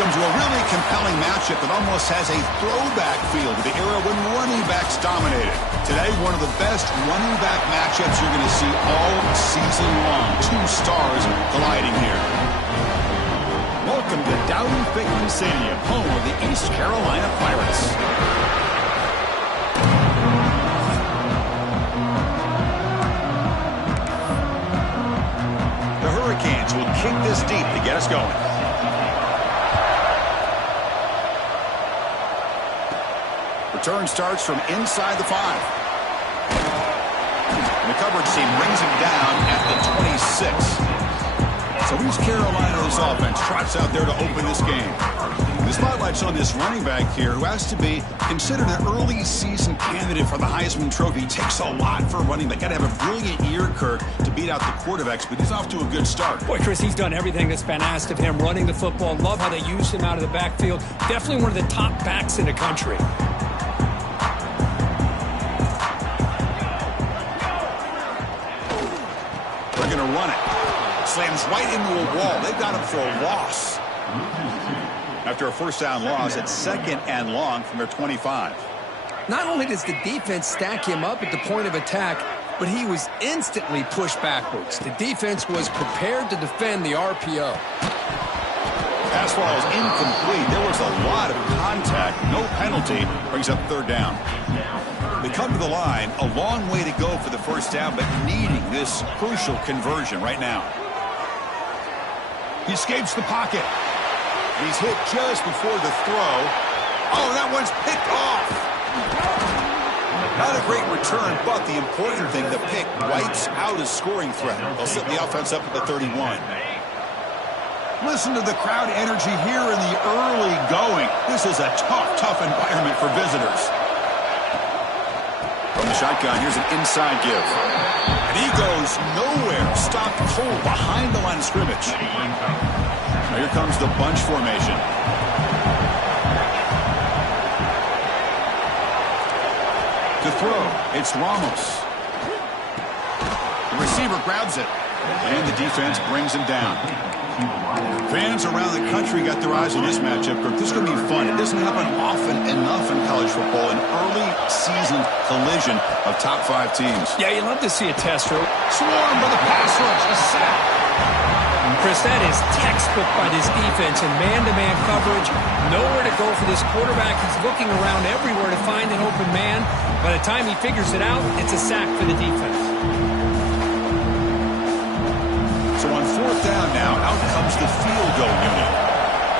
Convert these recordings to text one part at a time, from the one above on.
Welcome to a really compelling matchup that almost has a throwback feel to the era when running backs dominated. Today, one of the best running back matchups you're going to see all season long. Two stars colliding here. Welcome to Dowdy-Ficklen Stadium, home of the East Carolina Pirates. The Hurricanes will kick this deep to get us going. Return starts from inside the 5. And the coverage team brings him down at the 26. So East Carolina's offense trots out there to open this game. The spotlight's on this running back here who has to be considered an early season candidate for the Heisman Trophy. It takes a lot for a running back. Got to have a brilliant year, Kirk, to beat out the quarterbacks, but he's off to a good start. Boy, Chris, he's done everything that's been asked of him, running the football. Love how they use him out of the backfield. Definitely one of the top backs in the country. They're going to run it. Slams right into a wall. They've got him for a loss. After a first down loss, it's 2nd and long from their 25. Not only does the defense stack him up at the point of attack, but he was instantly pushed backwards. The defense was prepared to defend the RPO. Pass ball is incomplete. There was a lot of contact. No penalty. Brings up 3rd down. They come to the line. A long way to go for the first down, but needing this crucial conversion right now. He escapes the pocket. He's hit just before the throw. Oh, that one's picked off. Not a great return, but the important thing, the pick wipes out a scoring threat. They'll set the offense up at the 31. Listen to the crowd energy here in the early going. This is a tough environment for visitors. From the shotgun, here's an inside give. And he goes nowhere. Stopped cold behind the line of scrimmage. Now here comes the bunch formation. To throw, it's Ramos. The receiver grabs it. And the defense brings him down. Fans around the country got their eyes on this matchup. This is going to be fun. It doesn't happen often enough in college football. An early season collision of top 5 teams. Yeah, you love to see a test, Drew. Swarm by the pass rush. A sack. Chris, that is textbook by this defense in man-to-man coverage. Nowhere to go for this quarterback. He's looking around everywhere to find an open man. By the time he figures it out, it's a sack for the defense. So on 4th down now, out comes the field goal unit.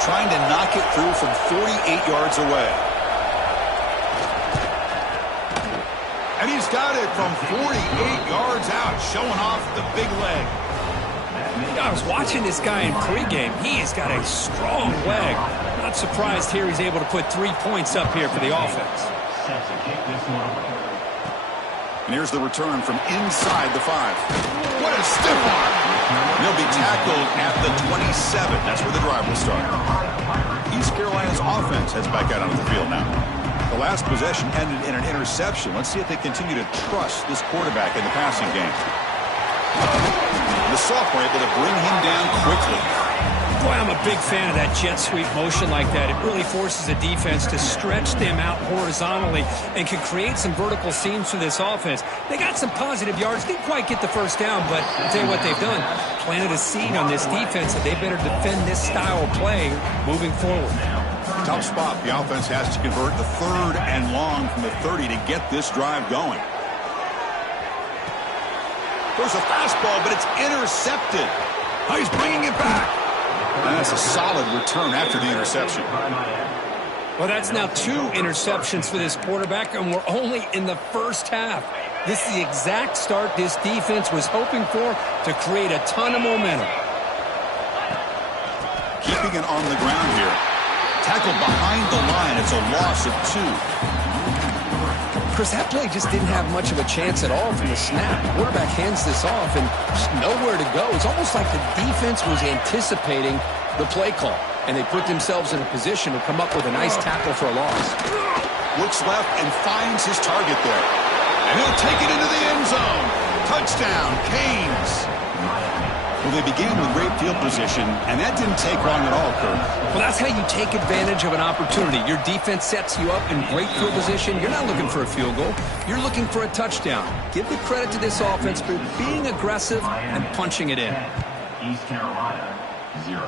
Trying to knock it through from 48 yards away. And he's got it from 48 yards out, showing off the big leg. I was watching this guy in pregame. He has got a strong leg. Not surprised here he's able to put 3 points up here for the offense. And here's the return from inside the 5. What a stiff arm. He'll be tackled at the 27. That's where the drive will start. East Carolina's offense heads back out onto the field now. The last possession ended in an interception. Let's see if they continue to trust this quarterback in the passing game. The sophomore able to bring him down quickly. Boy, I'm a big fan of that jet sweep motion like that. It really forces the defense to stretch them out horizontally and can create some vertical seams for this offense. They got some positive yards. Didn't quite get the first down, but I'll tell you what they've done. Planted a seed on this defense that they better defend this style of play moving forward. Tough spot. The offense has to convert the 3rd and long from the 30 to get this drive going. There's a fastball, but it's intercepted. Oh, he's bringing it back. And that's a solid return after the interception. Well, that's now 2 interceptions for this quarterback, and we're only in the first half. This is the exact start this defense was hoping for to create a ton of momentum. Keeping it on the ground here. Tackled behind the line. It's a loss of 2. Chris, that play just didn't have much of a chance at all from the snap. The quarterback hands this off and just nowhere to go. It's almost like the defense was anticipating the play call, and they put themselves in a position to come up with a nice tackle for a loss. Looks left and finds his target there. And he'll take it into the end zone. Touchdown, Canes. Well, they began with great field position, and that didn't take long at all, Kirk. Well, that's how you take advantage of an opportunity. Your defense sets you up in great field position. You're not looking for a field goal. You're looking for a touchdown. Give the credit to this offense for being aggressive and punching it in. East Carolina, 0.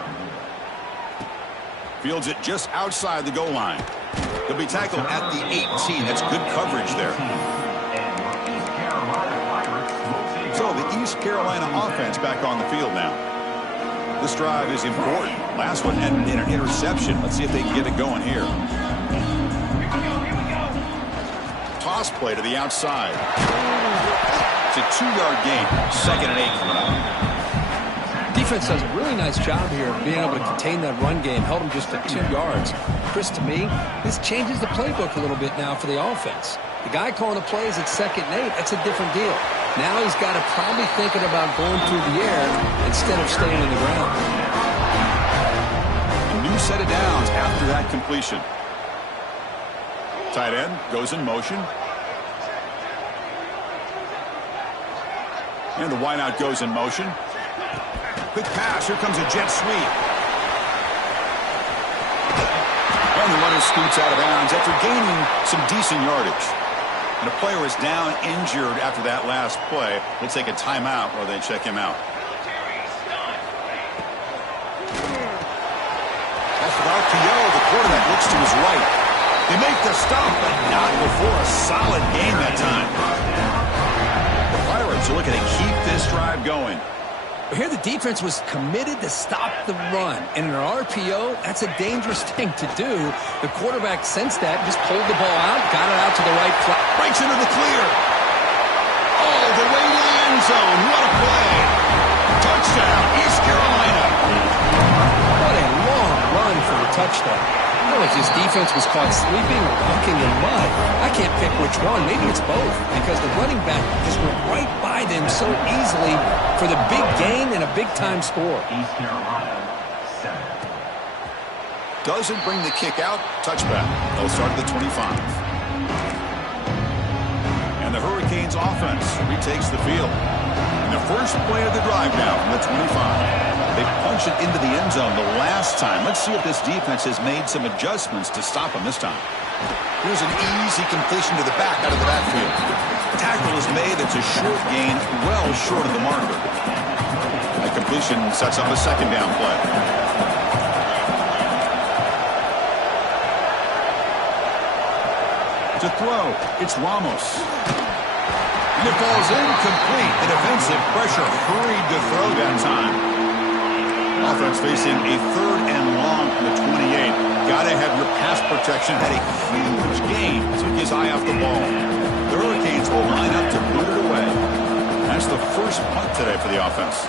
Fields it just outside the goal line. He'll be tackled at the 18. That's good coverage there. So the East Carolina offense back on the field now. This drive is important. Last one ended in an interception. Let's see if they can get it going here. Toss play to the outside. It's a 2-yard gain. 2nd and 8 coming up. Defense does a really nice job here of being able to contain that run game. Held them just at 2 yards. Chris, to me, this changes the playbook a little bit now for the offense. The guy calling the plays at 2nd and 8, that's a different deal. Now he's got to probably thinking about going through the air instead of staying in the ground. A new set of downs after that completion. Tight end goes in motion. And the wideout goes in motion. Quick pass. Here comes a jet sweep. And the runner scoots out of bounds after gaining some decent yardage. And the player is down injured after that last play. We'll take a timeout while they check him out. Off of RPO, the quarterback looks to his right. They make the stop, but not before a solid game that time. The Pirates are looking to keep this drive going. Here the defense was committed to stop the run. And in an RPO, that's a dangerous thing to do. The quarterback sensed that, just pulled the ball out, got it out to the right flat. Breaks into the clear. All the way to the end zone. What a play. Touchdown, East Carolina. What a long run for the touchdown. I don't know if his defense was caught sleeping or walking in mud. I can't pick which one. Maybe it's both, because the running back just went right by them so easily for the big gain and a big-time score. East Carolina, 7. Doesn't bring the kick out. Touchback. They'll start at the 25. And the Hurricanes offense retakes the field. And the first play of the drive now from the 25. They punched it into the end zone the last time. Let's see if this defense has made some adjustments to stop them this time. Here's an easy completion to the back out of the backfield. Tackle is made. It's a short gain, well short of the marker. That completion sets up a 2nd down play. To throw, it's Ramos. And it falls incomplete. The defensive pressure hurried to throw that time. Offense facing a 3rd and long from the 28. Got to have your pass protection. Had a huge gain. Took his eye off the ball. The Hurricanes will line up to boot it away. That's the first punt today for the offense.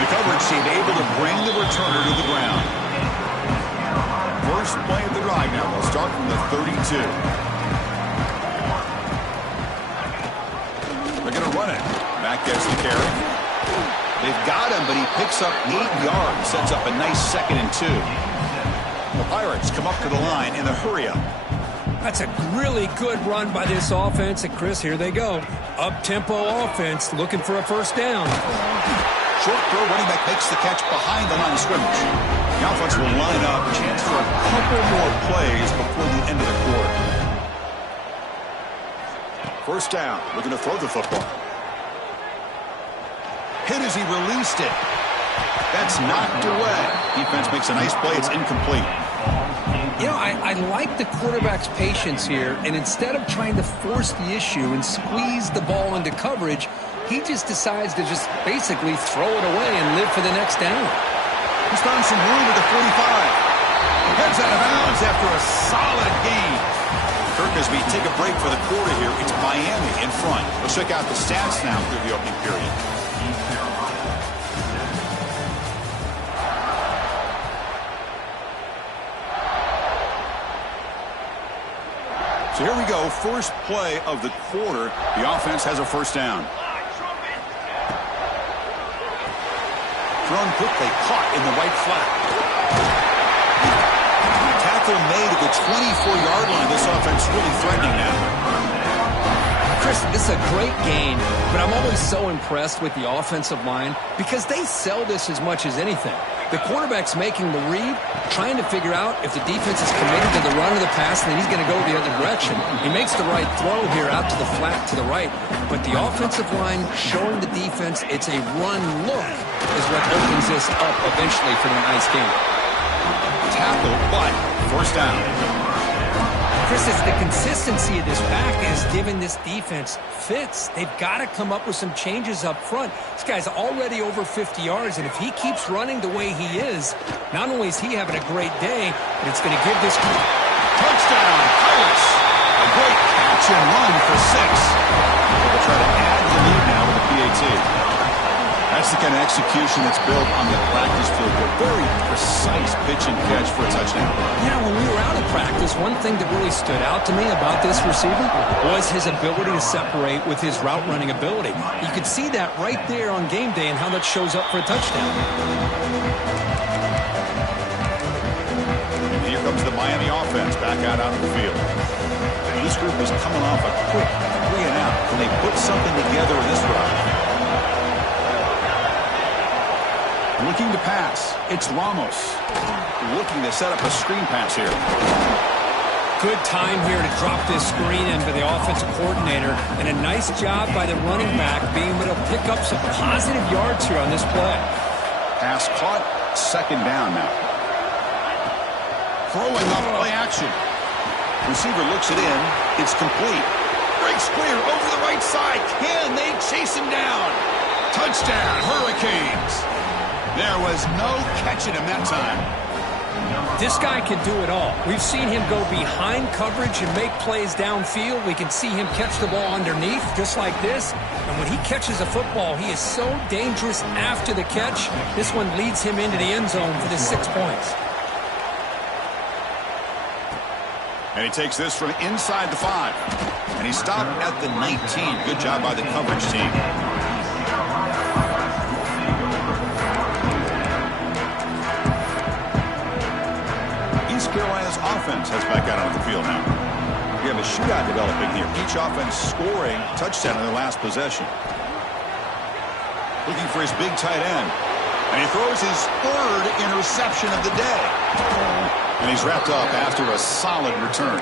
The coverage team able to bring the returner to the ground. First play of the drive now. We'll start from the 32. They're going to run it. Back gets the carry. They've got him, but he picks up 8 yards. Sets up a nice 2nd and 2. The Pirates come up to the line in a hurry-up. That's a really good run by this offense. And, Chris, here they go. Up-tempo offense looking for a first down. Short throw, running back makes the catch behind the line of scrimmage. The offense will line up. Chance for a couple more plays before the end of the quarter. First down, looking to throw the football. Hit as he released it. That's knocked away. Defense makes a nice play. It's incomplete. You know, I like the quarterback's patience here, and instead of trying to force the issue and squeeze the ball into coverage, he just decides to just basically throw it away and live for the next down. He's found some room at the 45. Heads out of bounds after a solid gain. Kirk, as we take a break for the quarter here, it's Miami in front. Let's check out the stats now through the opening period. So here we go, first play of the quarter. The offense has a first down. Thrown quickly, caught in the right flat. tackle made at the 24-yard line. This offense really threatening now. Chris, this is a great gain, but I'm always so impressed with the offensive line because they sell this as much as anything. The quarterback's making the read, trying to figure out if the defense is committed to the run or the pass, and then he's going to go the other direction. He makes the right throw here out to the flat to the right, but the offensive line showing the defense it's a run look is what opens this up eventually for the nice game. Tackle, but first down. Chris, it's the consistency of this back is giving this defense fits. They've got to come up with some changes up front. This guy's already over 50 yards, and if he keeps running the way he is, not only is he having a great day, but it's going to give this... Touchdown, Pirates! A great catch and run for 6. They'll try to add the lead now with the PAT. That's the kind of execution that's built on the practice field. A very precise pitch and catch for a touchdown. Yeah, when we were out of practice, one thing that really stood out to me about this receiver was his ability to separate with his route running ability. You could see that right there on game day and how that shows up for a touchdown. And here comes the Miami offense back out onto the field. And this group is coming off a quick 3 and out. Can they put something together in this round? Looking to pass. It's Ramos. Looking to set up a screen pass here. Good time here to drop this screen in by the offensive coordinator, and a nice job by the running back being able to pick up some positive yards here on this play. Pass caught. Second down now. Throwing up play action. Receiver looks it in. It's complete. Breaks clear over the right side. Can they chase him down? Touchdown, Hurricanes. There was no catching him that time. This guy can do it all. We've seen him go behind coverage and make plays downfield. We can see him catch the ball underneath, just like this. And when he catches a football, he is so dangerous after the catch. This one leads him into the end zone for the 6 points. And he takes this from inside the 5. And he stopped at the 19. Good job by the coverage team. East Carolina's offense has back out on the field now. We have a shootout developing here. Each offense scoring a touchdown in their last possession. Looking for his big tight end. And he throws his 3rd interception of the day. And he's wrapped up after a solid return.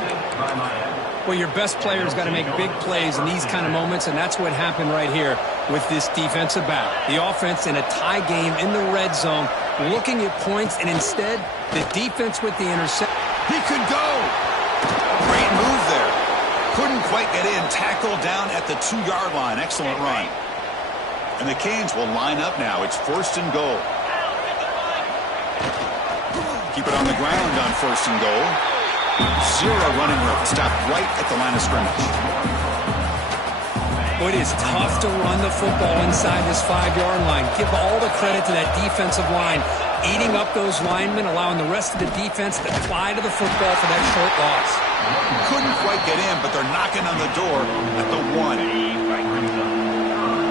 Well, your best player's got to make big plays in these kind of moments, and that's what happened right here with this defensive back. The offense in a tie game in the red zone, looking at points, and instead, the defense with the interception. He could go. Great move there. Couldn't quite get in. Tackled down at the 2-yard line. Excellent run. And the Canes will line up now. It's 1st and goal. Keep it on the ground on 1st and goal. 0 running room. Stopped right at the line of scrimmage. Well, it is tough to run the football inside this 5-yard line. Give all the credit to that defensive line, eating up those linemen, allowing the rest of the defense to fly to the football for that short loss. Couldn't quite get in, but they're knocking on the door at the 1.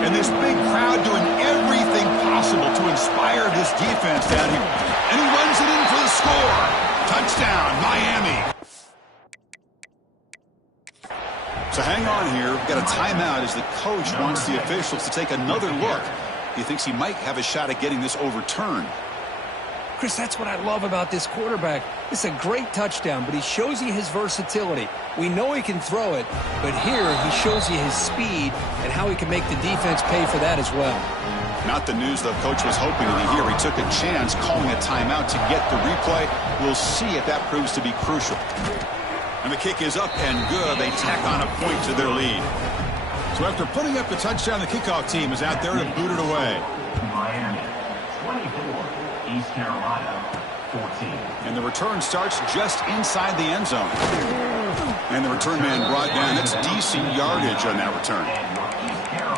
And this big crowd doing everything possible to inspire this defense down here. And he runs it in for the score. Touchdown, Miami. So hang on here. We've got a timeout as the coach wants the officials to take another look. He thinks he might have a shot at getting this overturned. Chris, that's what I love about this quarterback. It's a great touchdown, but he shows you his versatility. We know he can throw it, but here he shows you his speed and how he can make the defense pay for that as well. Not the news the coach was hoping to hear. He took a chance calling a timeout to get the replay. We'll see if that proves to be crucial. And the kick is up and good. They tack on a point to their lead. So after putting up the touchdown, the kickoff team is out there to boot it away. Miami, 24. East Carolina, 14. And the return starts just inside the end zone. And the return man brought down. That's decent yardage on that return.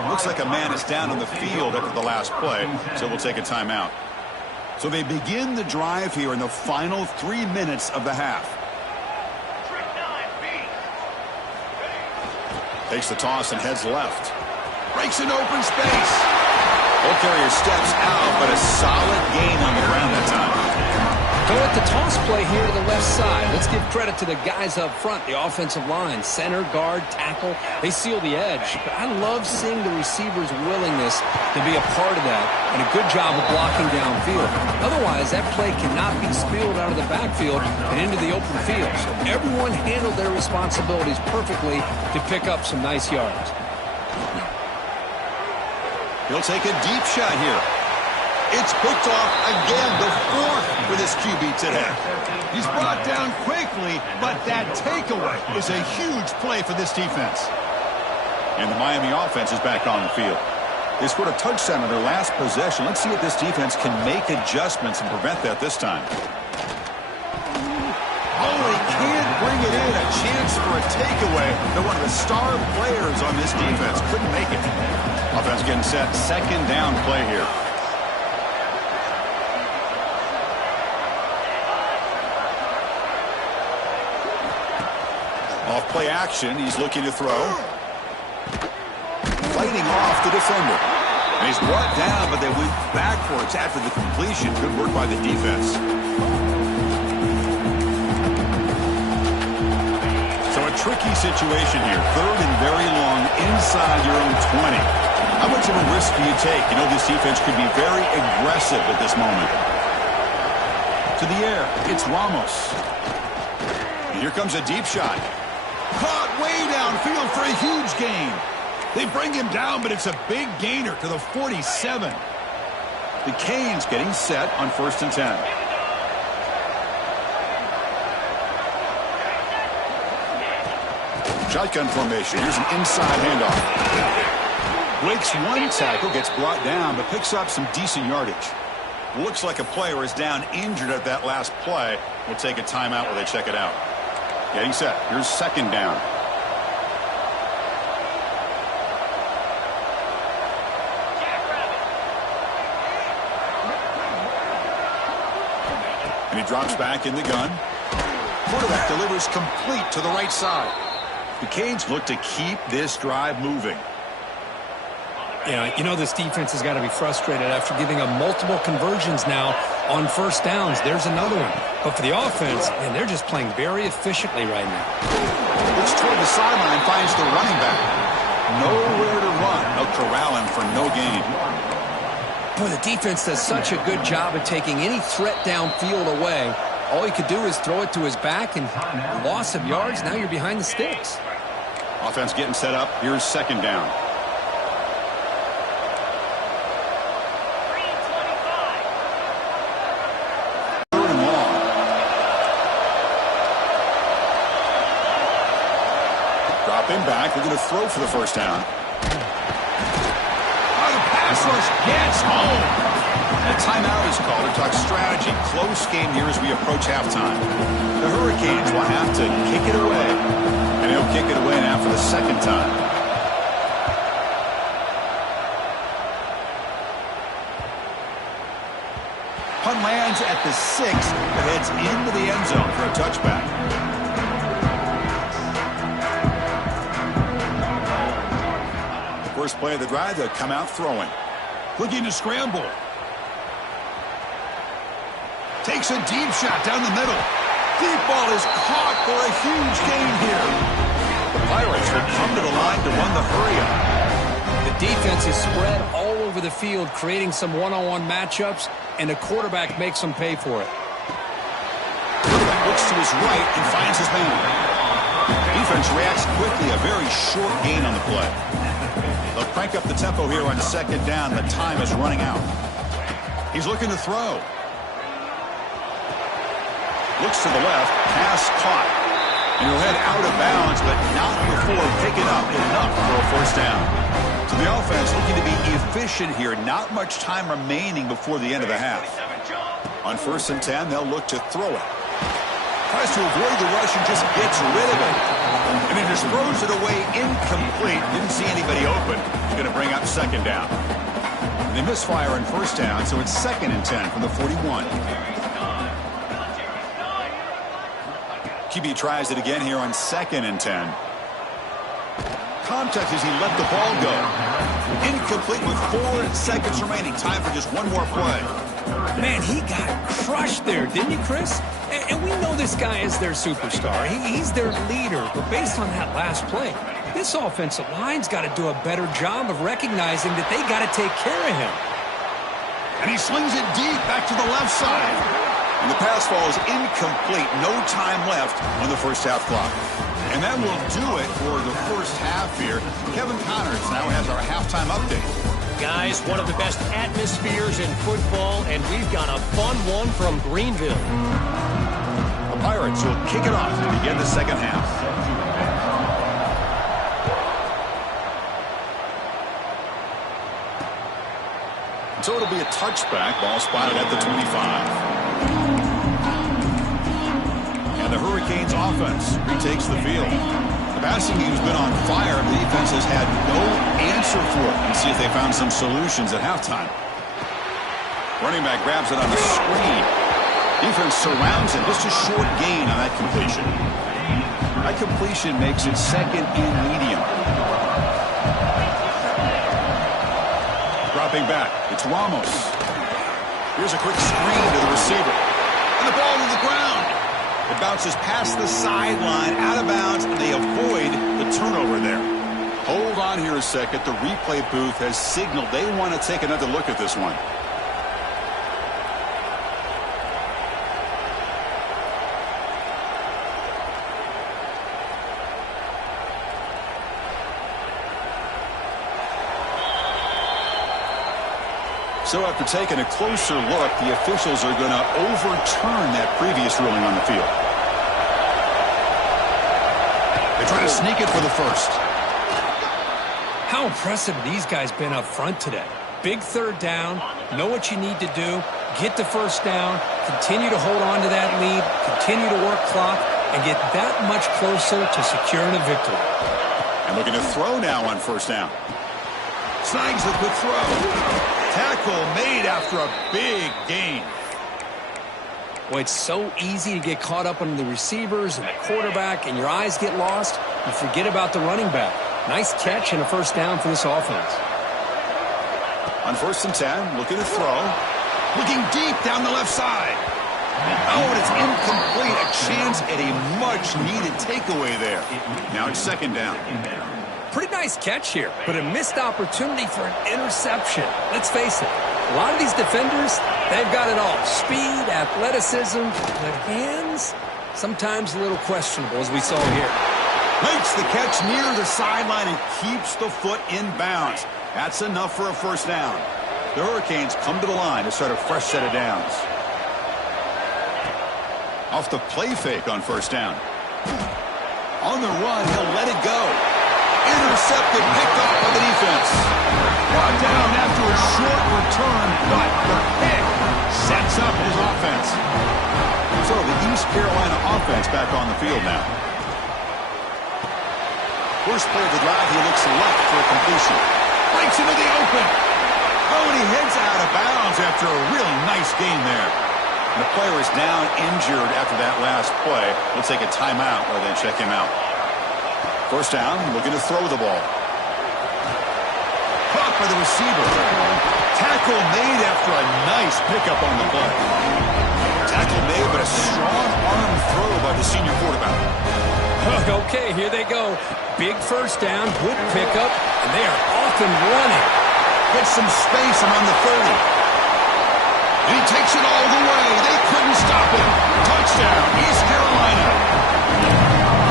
Looks like a man is down on the field after the last play, so we'll take a timeout. So they begin the drive here in the final 3 minutes of the half. Takes the toss and heads left. Breaks an open space. Ball carrier steps out, but a solid gain on the ground that time. Go with the toss play here to the left side. Let's give credit to the guys up front, the offensive line, center, guard, tackle. They seal the edge. But I love seeing the receiver's willingness to be a part of that and a good job of blocking downfield. Otherwise, that play cannot be spilled out of the backfield and into the open field. So everyone handled their responsibilities perfectly to pick up some nice yards. He'll take a deep shot here. It's picked off again, the fourth for this QB today. He's brought down quickly, but that takeaway is a huge play for this defense. And the Miami offense is back on the field. They scored a touchdown on their last possession. Let's see if this defense can make adjustments and prevent that this time. Oh, they can't bring it in. A chance for a takeaway. They're one of the star players on this defense. Couldn't make it. Offense getting set. Second down play here. Off play action. He's looking to throw. Fighting off the defender. And he's brought down, but they went backwards after the completion. Good work by the defense. So a tricky situation here. Third and very long inside your own 20. How much of a risk do you take? You know this defense could be very aggressive at this moment. To the air. It's Ramos. And here comes a deep shot. Caught way downfield for a huge gain. They bring him down, but it's a big gainer to the 47. The Canes getting set on 1st and 10. Shotgun formation. Here's an inside handoff. Breaks one tackle, gets brought down, but picks up some decent yardage. Looks like a player is down injured at that last play. We'll take a timeout while they check it out. Getting set. Here's second down. And he drops back in the gun. Quarterback delivers complete to the right side. The Canes look to keep this drive moving. Yeah, you know this defense has got to be frustrated after giving up multiple conversions now on first downs. There's another one. But for the offense, man, they're just playing very efficiently right now. Looks toward the sideline, finds the running back. Nowhere to run. They'll corral him for no gain. Boy, the defense does such a good job of taking any threat downfield away. All he could do is throw it to his back, and loss of yards, now you're behind the sticks. Offense getting set up. Here's second down. Third and long. Dropping back. They're going to throw for the first down. Oh, the pass rush gets home. A timeout is called to talk strategy. Close game here as we approach halftime. The Hurricanes will have to kick it away. And he'll kick it away now for the second time. Punt lands at the 6, but heads into the end zone for a touchback. The first play of the drive, they'll come out throwing. Looking to scramble. Takes a deep shot down the middle. Deep ball is caught for a huge gain here. The Pirates will come to the line to run the hurry-up. The defense is spread all over the field, creating some one-on-one matchups, and the quarterback makes them pay for it. Quarterback looks to his right and finds his man. Defense reacts quickly, a very short gain on the play. They'll crank up the tempo here on second down. The time is running out. He's looking to throw. Looks to the left, pass caught. And he'll head out of bounds, but not before picking up enough for a first down. So the offense looking to be efficient here. Not much time remaining before the end of the half. On 1st and 10, they'll look to throw it. Tries to avoid the rush and just gets rid of it. And then just throws it away incomplete. Didn't see anybody open. He's going to bring up second down. They misfire on first down, so it's 2nd and 10 from the 41. QB tries it again here on 2nd and 10. Contact as he let the ball go. Incomplete with 4 seconds remaining. Time for just one more play. Man, he got crushed there, didn't you, Chris? And we know this guy is their superstar. He's their leader. But based on that last play, this offensive line's got to do a better job of recognizing that they got to take care of him. And he slings it deep back to the left side. And the pass falls incomplete. No time left on the first half clock. And that will do it for the first half here. Kevin Connors now has our halftime update. Guys, one of the best atmospheres in football, and we've got a fun one from Greenville. The Pirates will kick it off to begin the second half. So it'll be a touchback. Ball spotted at the 25. And the Hurricanes offense retakes the field. The passing game's been on fire. The defense has had no answer for it. Let's see if they found some solutions at halftime. Running back grabs it on the screen. Defense surrounds it. Just a short gain on that completion. That completion makes it second and medium. Dropping back. It's Ramos. Here's a quick screen to the receiver. And the ball to the ground. It bounces past the sideline, out of bounds, and they avoid the turnover there. Hold on here a second. The replay booth has signaled they want to take another look at this one. So after taking a closer look, the officials are going to overturn that previous ruling on the field. They try to sneak it for the first. How impressive these guys been up front today. Big third down, know what you need to do, get the first down, continue to hold on to that lead, continue to work clock, and get that much closer to securing a victory. And looking to throw now on first down. Snags the quick throw. Tackle made after a big gain. Boy, it's so easy to get caught up on the receivers and the quarterback, and your eyes get lost. You forget about the running back. Nice catch and a first down for this offense. On first and 10, looking to throw. Looking deep down the left side. Oh, and it's incomplete. A chance at a much-needed takeaway there. Now it's second down. Pretty nice catch here, but a missed opportunity for an interception. Let's face it, a lot of these defenders, they've got it all. Speed, athleticism, but hands, sometimes a little questionable, as we saw here. Makes the catch near the sideline and keeps the foot in bounds. That's enough for a first down. The Hurricanes come to the line to start a fresh set of downs. Off the play fake on first down. On the run, he'll let it go. Intercepted, picked off by the defense. Brought down after a short return, but the pick sets up his offense. So the East Carolina offense back on the field now. First play of the drive, he looks left for a completion. Breaks into the open. Oh, and he heads out of bounds after a really nice gain there. And the player is down injured after that last play. We'll take a timeout rather than check him out. First down, looking to throw the ball. Caught by the receiver. Tackle made after a nice pickup on the play. Tackle made, but a strong arm throw by the senior quarterback. Okay, here they go. Big first down, good pickup, and they are off and running. Gets some space around the 30. And he takes it all the way. They couldn't stop him. Touchdown, East Carolina.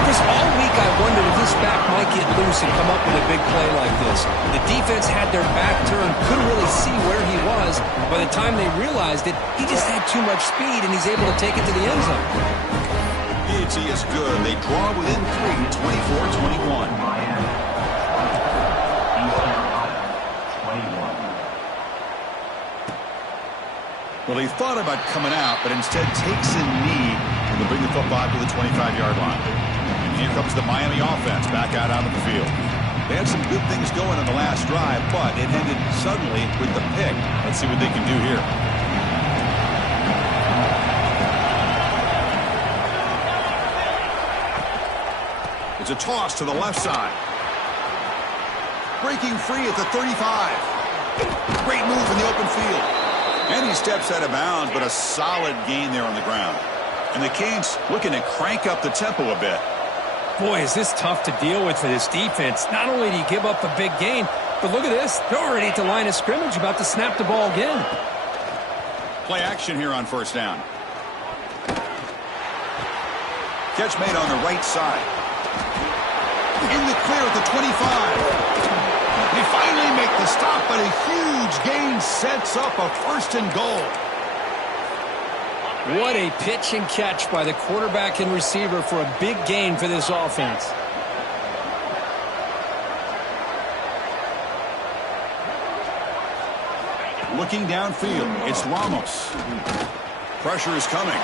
Chris, all week I wondered if this back might get loose and come up with a big play like this. The defense had their back turned, couldn't really see where he was. By the time they realized it, he just had too much speed, and he's able to take it to the end zone. PAT is good. They draw within 3, 24-21. Well, he thought about coming out, but instead takes a knee and will bring the football to the 25-yard line. And here comes the Miami offense back out onto the field. They had some good things going on the last drive, but it ended suddenly with the pick. Let's see what they can do here. It's a toss to the left side. breaking free at the 35. Great move in the open field. And he steps out of bounds, but a solid gain there on the ground. And the Canes looking to crank up the tempo a bit. Boy, is this tough to deal with for this defense. Not only do you give up a big gain, but look at this. They're already at the line of scrimmage, about to snap the ball again. Play action here on first down. Catch made on the right side. In the clear at the 25. They finally make the stop, but a huge gain sets up a 1st and goal. What a pitch and catch by the quarterback and receiver for a big gain for this offense. Looking downfield, it's Ramos. Pressure is coming.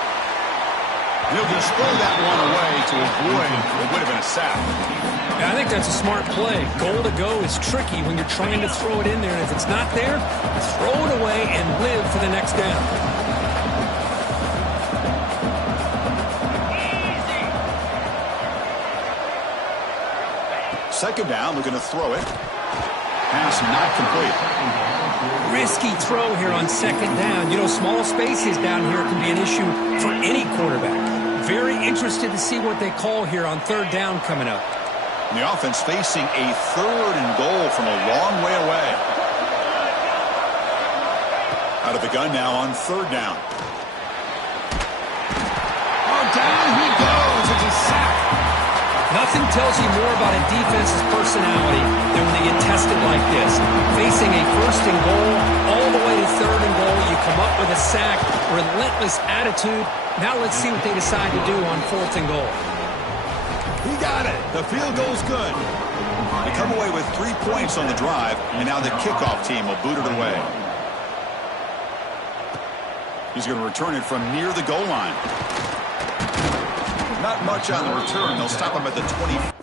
He'll just throw that one away to avoid what would have been a sack. Yeah, I think that's a smart play. Goal to go is tricky when you're trying to throw it in there. And if it's not there, throw it away and live for the next down. Second down, looking to throw it. Pass not complete. Risky throw here on second down. You know, small spaces down here can be an issue for any quarterback. Very interested to see what they call here on third down coming up. And the offense facing a 3rd and goal from a long way away. Out of the gun now on 3rd down. Oh, down he goes. It's a sack. Nothing tells you more about a defense's personality than when they get tested like this. Facing a 1st and goal, all the way to 3rd and goal, you come up with a sack, relentless attitude. Now let's see what they decide to do on 4th and goal. He got it. The field goal's good. They come away with 3 points on the drive, and now the kickoff team will boot it away. He's going to return it from near the goal line. Not much on the return. They'll stop him at the 20.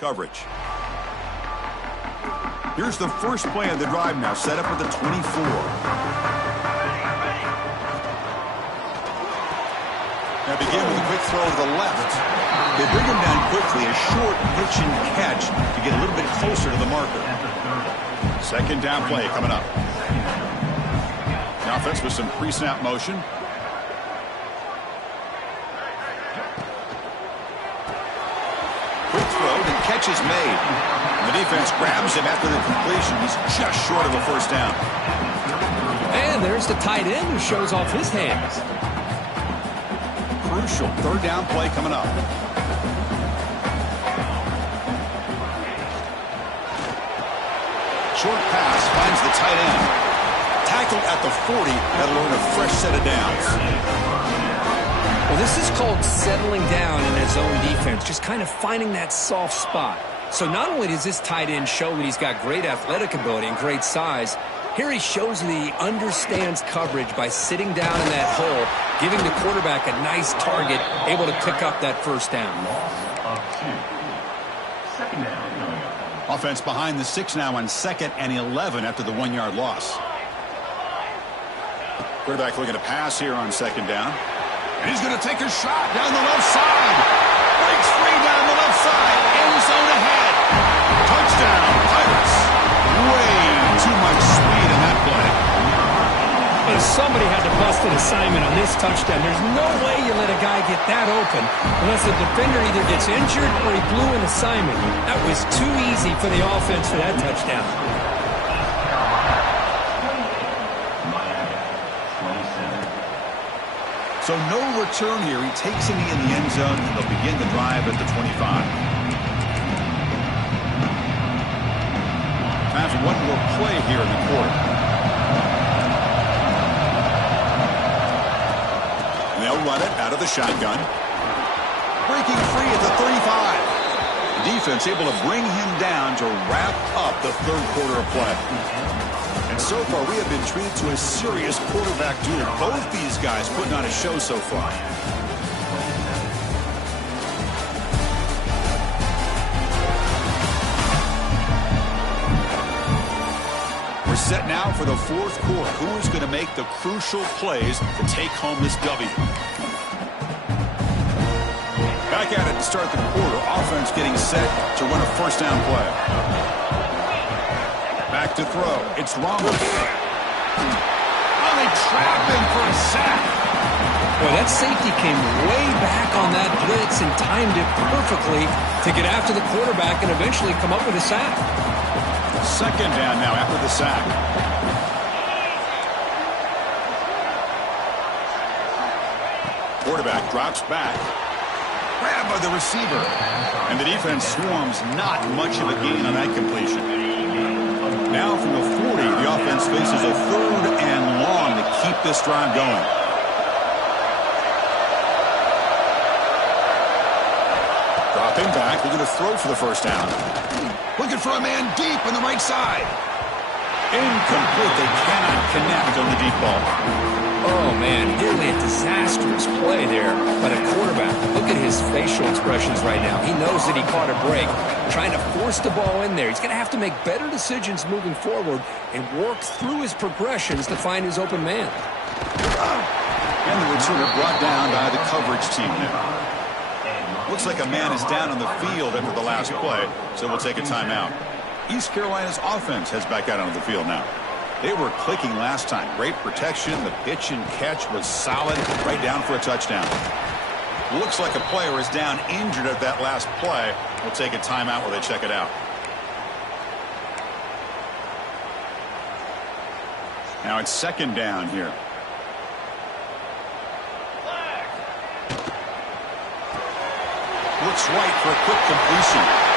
Coverage. Here's the first play of the drive now, set up at the 24. Now begin with a quick throw to the left. They bring him down quickly, a short pitch and catch to get a little bit closer to the marker. Second down play coming up. The offense with some pre-snap motion. Quick throw, the catch is made. The defense grabs him after the completion. He's just short of a first down. And there's the tight end who shows off his hands. Crucial third down play coming up. short pass finds the tight end. Tackled at the 40, that'll earn a fresh set of downs. Well, this is called settling down in his own defense, just kind of finding that soft spot. So not only does this tight end show that he's got great athletic ability and great size, here he shows that he understands coverage by sitting down in that hole, giving the quarterback a nice target, able to pick up that first down. Second down. Offense behind the 6 now on 2nd and 11 after the 1-yard loss. Quarterback looking to pass here on 2nd down. And he's going to take a shot down the left side. Breaks free down the left side. End zone ahead. Touchdown, Pirates. Way too much speed in that play. But somebody had to bust an assignment on this touchdown. There's no way you let a guy get that open unless the defender either gets injured or he blew an assignment. That was too easy for the offense for that touchdown. So no return here. He takes it in the end zone, and they'll begin the drive at the 25. Time for one more play here in the quarter. And they'll run it out of the shotgun. Breaking free at the 35. The defense able to bring him down to wrap up the third quarter of play. And so far, we have been treated to a serious quarterback duel. Both these guys putting on a show so far. We're set now for the fourth quarter. Who is going to make the crucial plays to take home this W? Back at it to start the quarter. Offense getting set to run a first down play. Back to throw. It's Ramos. Oh, they trap him for a sack. Boy, that safety came way back on that blitz and timed it perfectly to get after the quarterback and eventually come up with a sack. Second down now after the sack. Quarterback drops back. Grabbed by the receiver. And the defense swarms. Not much of a gain on that completion. Now from the 40, the offense faces a 3rd and long to keep this drive going. Dropping back, looking to throw for the first down. Looking for a man deep on the right side. Incomplete. They cannot connect on the deep ball. Oh, man, nearly a disastrous play there by the quarterback. Look at his facial expressions right now. He knows that he caught a break, trying to force the ball in there. He's going to have to make better decisions moving forward and work through his progressions to find his open man. And the returner brought down by the coverage team now. Looks like a man is down on the field after the last play, so we'll take a timeout. East Carolina's offense heads back out onto the field now. They were clicking last time. Great protection. The pitch and catch was solid. Right down for a touchdown. Looks like a player is down injured at that last play. We'll take a timeout while they check it out. Now it's second down here. Looks right for a quick completion.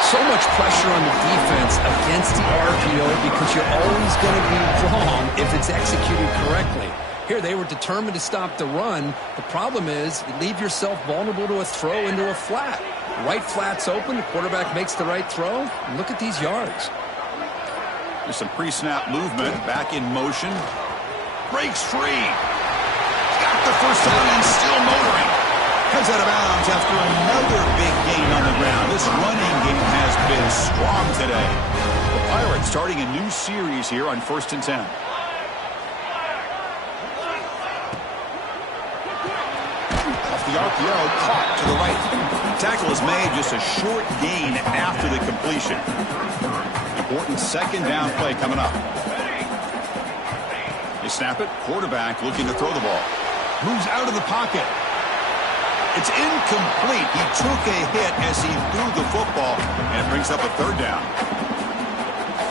So much pressure on the defense against the RPO because you're always going to be wrong if it's executed correctly. Here, they were determined to stop the run. The problem is you leave yourself vulnerable to a throw into a flat. Right flat's open. The quarterback makes the right throw. And look at these yards. There's some pre-snap movement. Back in motion. Breaks free. Got the first down and still motoring. Comes out of bounds after another big gain on the ground. This running game has been strong today. The Pirates starting a new series here on 1st and 10. Off the RPO, caught to the right. Tackle is made, just a short gain after the completion. Important second down play coming up. They snap it. Quarterback looking to throw the ball. Moves out of the pocket. It's incomplete. He took a hit as he threw the football, and it brings up a 3rd down.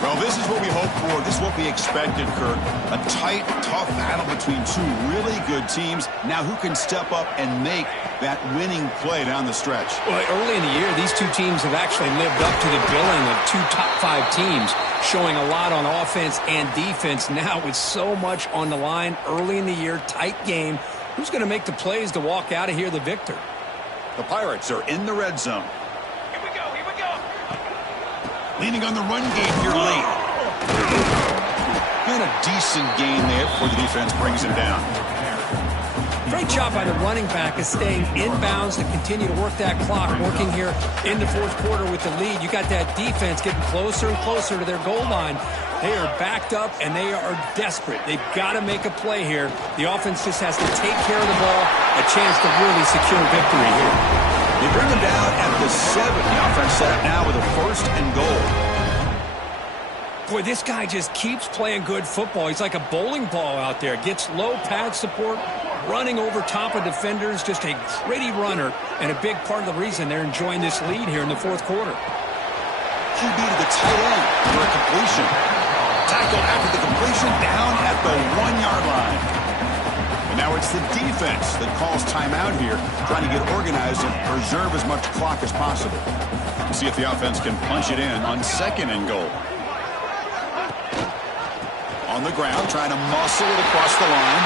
Well, this is what we hope for. This is what we expected, Kirk. A tight, tough battle between two really good teams. Now, who can step up and make that winning play down the stretch? Well, early in the year, these two teams have actually lived up to the billing of two top 5 teams. showing a lot on offense and defense now with so much on the line early in the year, tight game. Who's going to make the plays to walk out of here the victor? The Pirates are in the red zone. Here we go, here we go. Leaning on the run game here late. And a decent gain there before the defense brings him down. Great job by the running back of staying inbounds to continue to work that clock, working here in the fourth quarter with the lead. You got that defense getting closer and closer to their goal line. They are backed up, and they are desperate. They've got to make a play here. The offense just has to take care of the ball, a chance to really secure victory here. They bring him down at the 7. The offense set up now with a 1st and goal. Boy, this guy just keeps playing good football. He's like a bowling ball out there. Gets low pad support, running over top of defenders. Just a gritty runner, and a big part of the reason they're enjoying this lead here in the fourth quarter. QB to the tight end for a completion. Tackled after the completion, down at the 1-yard line. And now it's the defense that calls timeout here, trying to get organized and preserve as much clock as possible. See if the offense can punch it in on 2nd and goal. On the ground, trying to muscle it across the line.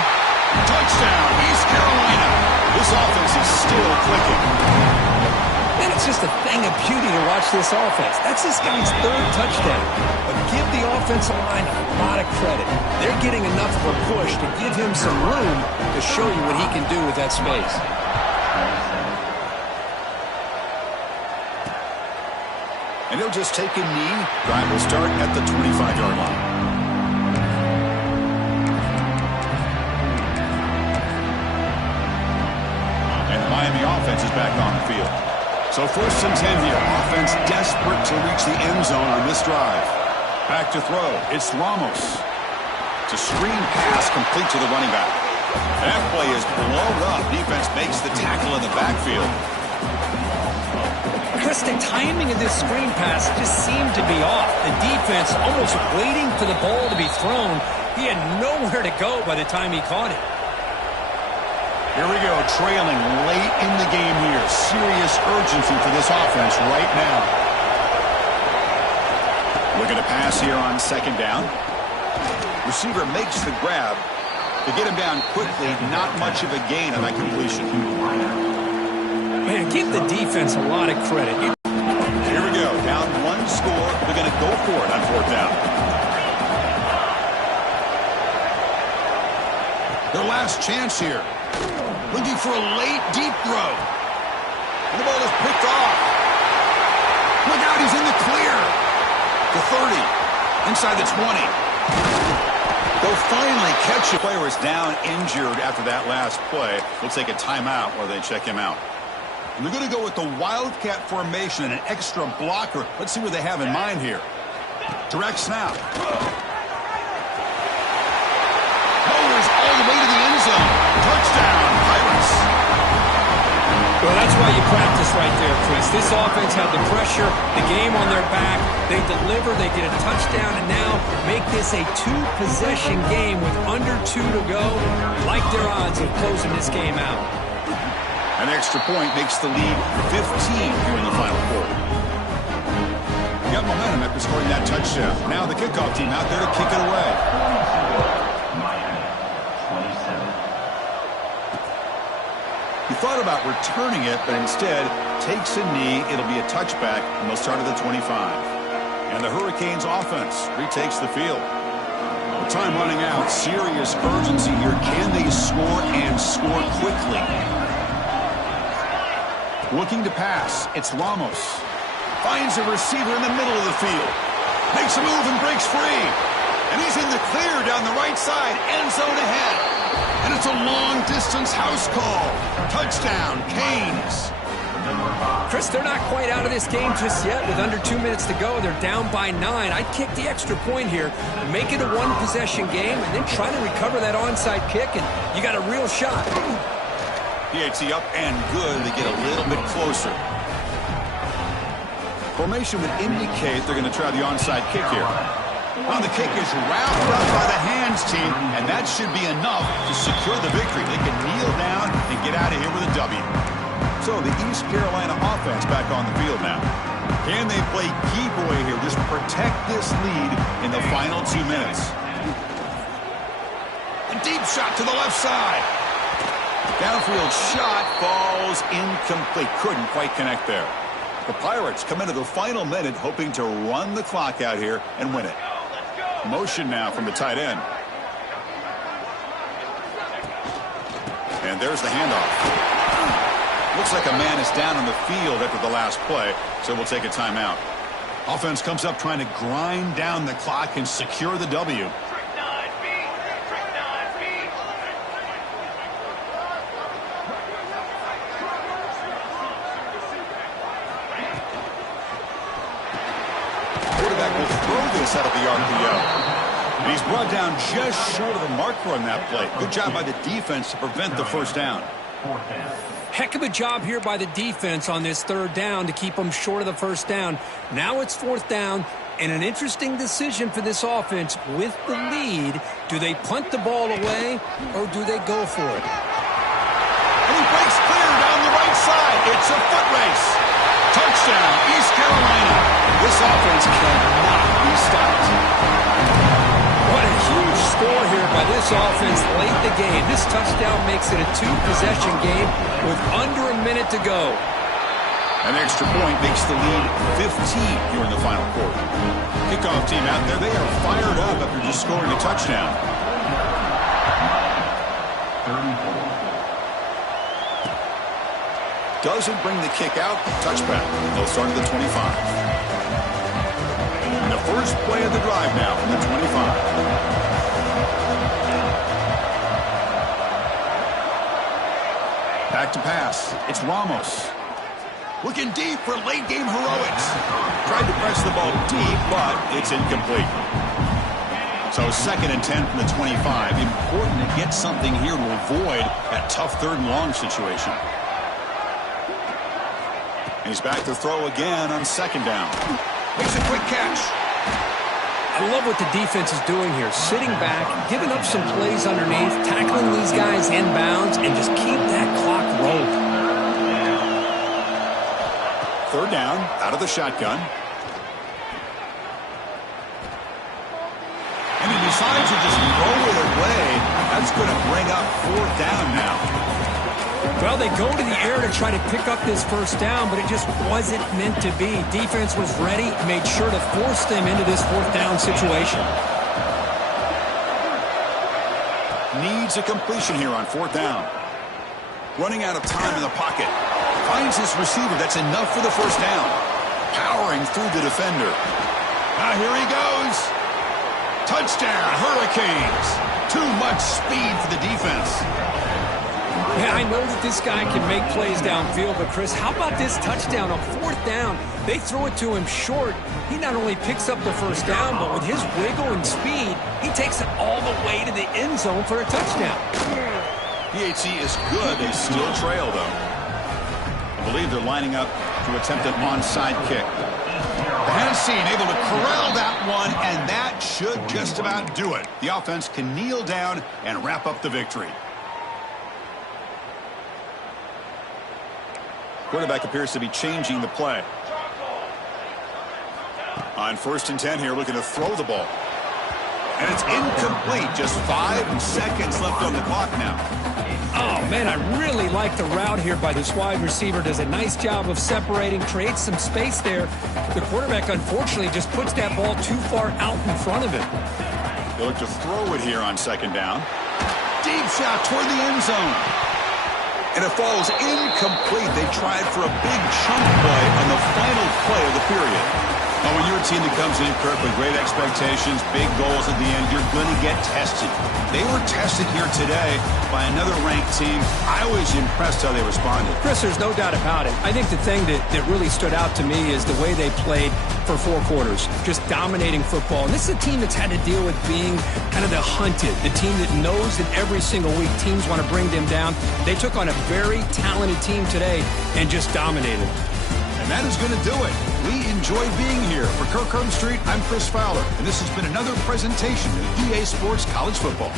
Touchdown, East Carolina. This offense is still clicking. And it's just a thing of beauty to watch this offense. That's this guy's 3rd touchdown. But give the offensive line a lot of credit. They're getting enough of a push to give him some room to show you what he can do with that space. And he'll just take a knee. Drive will start at the 25-yard line. Miami offense is back on the field. So 1st and 10 here. Offense desperate to reach the end zone on this drive. Back to throw. It's Ramos. It's a screen pass complete to the running back. That play is blown up. Defense makes the tackle in the backfield. Chris, the timing of this screen pass just seemed to be off. The defense almost waiting for the ball to be thrown. He had nowhere to go by the time he caught it. Here we go, trailing late in the game here. Serious urgency for this offense right now. Looking to pass here on 2nd down. Receiver makes the grab. To get him down quickly, not much of a gain on that completion. Man, give the defense a lot of credit. Here we go, down 1 score. They're going to go for it on 4th down. Their last chance here. Looking for a late, deep throw. And the ball is picked off. Look out, he's in the clear. The 30, inside the 20. They'll finally catch it. The player is down, injured after that last play. They'll take a timeout while they check him out. And they're going to go with the Wildcat formation and an extra blocker. Let's see what they have in mind here. Direct snap. Motors all the way to the end zone. Touchdown, Pirates. Well, that's why you practice right there, Chris. This offense had the pressure, the game on their back. They deliver, they get a touchdown, and now make this a 2-possession game with under 2 to go. Like their odds of closing this game out. An extra point makes the lead 15 here in the final quarter. Got momentum after scoring that touchdown. Now the kickoff team out there to kick it away. Miami, 27. He thought about returning it, but instead takes a knee. It'll be a touchback, and they'll start at the 25. And the Hurricanes offense retakes the field. The time running out. Serious urgency here. Can they score and score quickly? Looking to pass. It's Ramos. Finds a receiver in the middle of the field. Makes a move and breaks free. And he's in the clear down the right side. End zone ahead. And it's a long-distance house call. Touchdown, Canes. Chris, they're not quite out of this game just yet. With under 2 minutes to go, they're down by 9. I'd kick the extra point here, make it a 1-possession game, and then try to recover that onside kick, and you got a real shot. PAT up and good. They get a little bit closer. Formation would indicate they're going to try the onside kick here. Now the kick is wrapped up by the hands team, and that should be enough to secure the victory. They can kneel down and get out of here with a W. So the East Carolina offense back on the field now. Can they play key boy here? Just protect this lead in the final 2 minutes. A deep shot to the left side. Downfield shot falls incomplete. Couldn't quite connect there. The Pirates come into the final minute hoping to run the clock out here and win it. Motion now from the tight end. And there's the handoff. Looks like a man is down on the field after the last play, so we'll take a timeout. Offense comes up trying to grind down the clock and secure the W. Quarterback will throw this out of the RPO. And he's brought down just short of the marker on that play. Good job by the defense to prevent the first down. Heck of a job here by the defense on this third down to keep them short of the first down. Now it's fourth down, and an interesting decision for this offense with the lead. Do they punt the ball away, or do they go for it? And he breaks clear down the right side. It's a foot race. Touchdown, East Carolina. This offense cannot be stopped. What a huge score here by this offense late in the game. This touchdown makes it a 2-possession game with under a minute to go. An extra point makes the lead 15 here in the final quarter. Kickoff team out there, they are fired up after just scoring a touchdown. Doesn't bring the kick out. Touchback. They'll start at the 25. And the first play of the drive now from the 25. Back to pass. It's Ramos. Looking deep for late game heroics. Tried to press the ball deep, but it's incomplete. So 2nd and 10 from the 25. Important to get something here to avoid that tough 3rd and long situation. He's back to throw again on 2nd down. Makes a quick catch. I love what the defense is doing here. Sitting back, giving up some plays underneath, tackling these guys inbounds, and just keep that clock rolling. 3rd down, out of the shotgun. And he decides to just roll it away. That's going to bring up 4th down now. Well, they go to the air to try to pick up this first down, but it just wasn't meant to be. Defense was ready, made sure to force them into this 4th down situation. Needs a completion here on 4th down. Running out of time in the pocket. Finds his receiver. That's enough for the first down. Powering through the defender. Now here he goes. Touchdown, Hurricanes. Too much speed for the defense. Yeah, I know that this guy can make plays downfield, but Chris, how about this touchdown on 4th down? They throw it to him short. He not only picks up the first down, but with his wiggle and speed, he takes it all the way to the end zone for a touchdown. PHC is good. They still trail, though. I believe they're lining up to attempt an onside kick. Hennessy able to corral that one, and that should just about do it. The offense can kneel down and wrap up the victory. Quarterback appears to be changing the play. On 1st and 10 here, looking to throw the ball. And it's incomplete. Just 5 seconds left on the clock now. Oh, man, I really like the route here by this wide receiver. Does a nice job of separating, creates some space there. The quarterback, unfortunately, just puts that ball too far out in front of him. They look to throw it here on 2nd down. Deep shot toward the end zone. And it falls incomplete. They tried for a big chunk play on the final play of the period. Now, when you're a team that comes in, Kirk, with great expectations, big goals at the end, you're going to get tested. They were tested here today by another ranked team. I was impressed how they responded. Chris, there's no doubt about it. I think the thing that really stood out to me is the way they played for 4 quarters, just dominating football. And this is a team that's had to deal with being kind of the hunted, the team that knows that every single week teams want to bring them down. They took on a very talented team today and just dominated. And that is going to do it. We enjoyed being here. For Kirk Herbstreit, I'm Chris Fowler, and this has been another presentation of EA Sports College Football.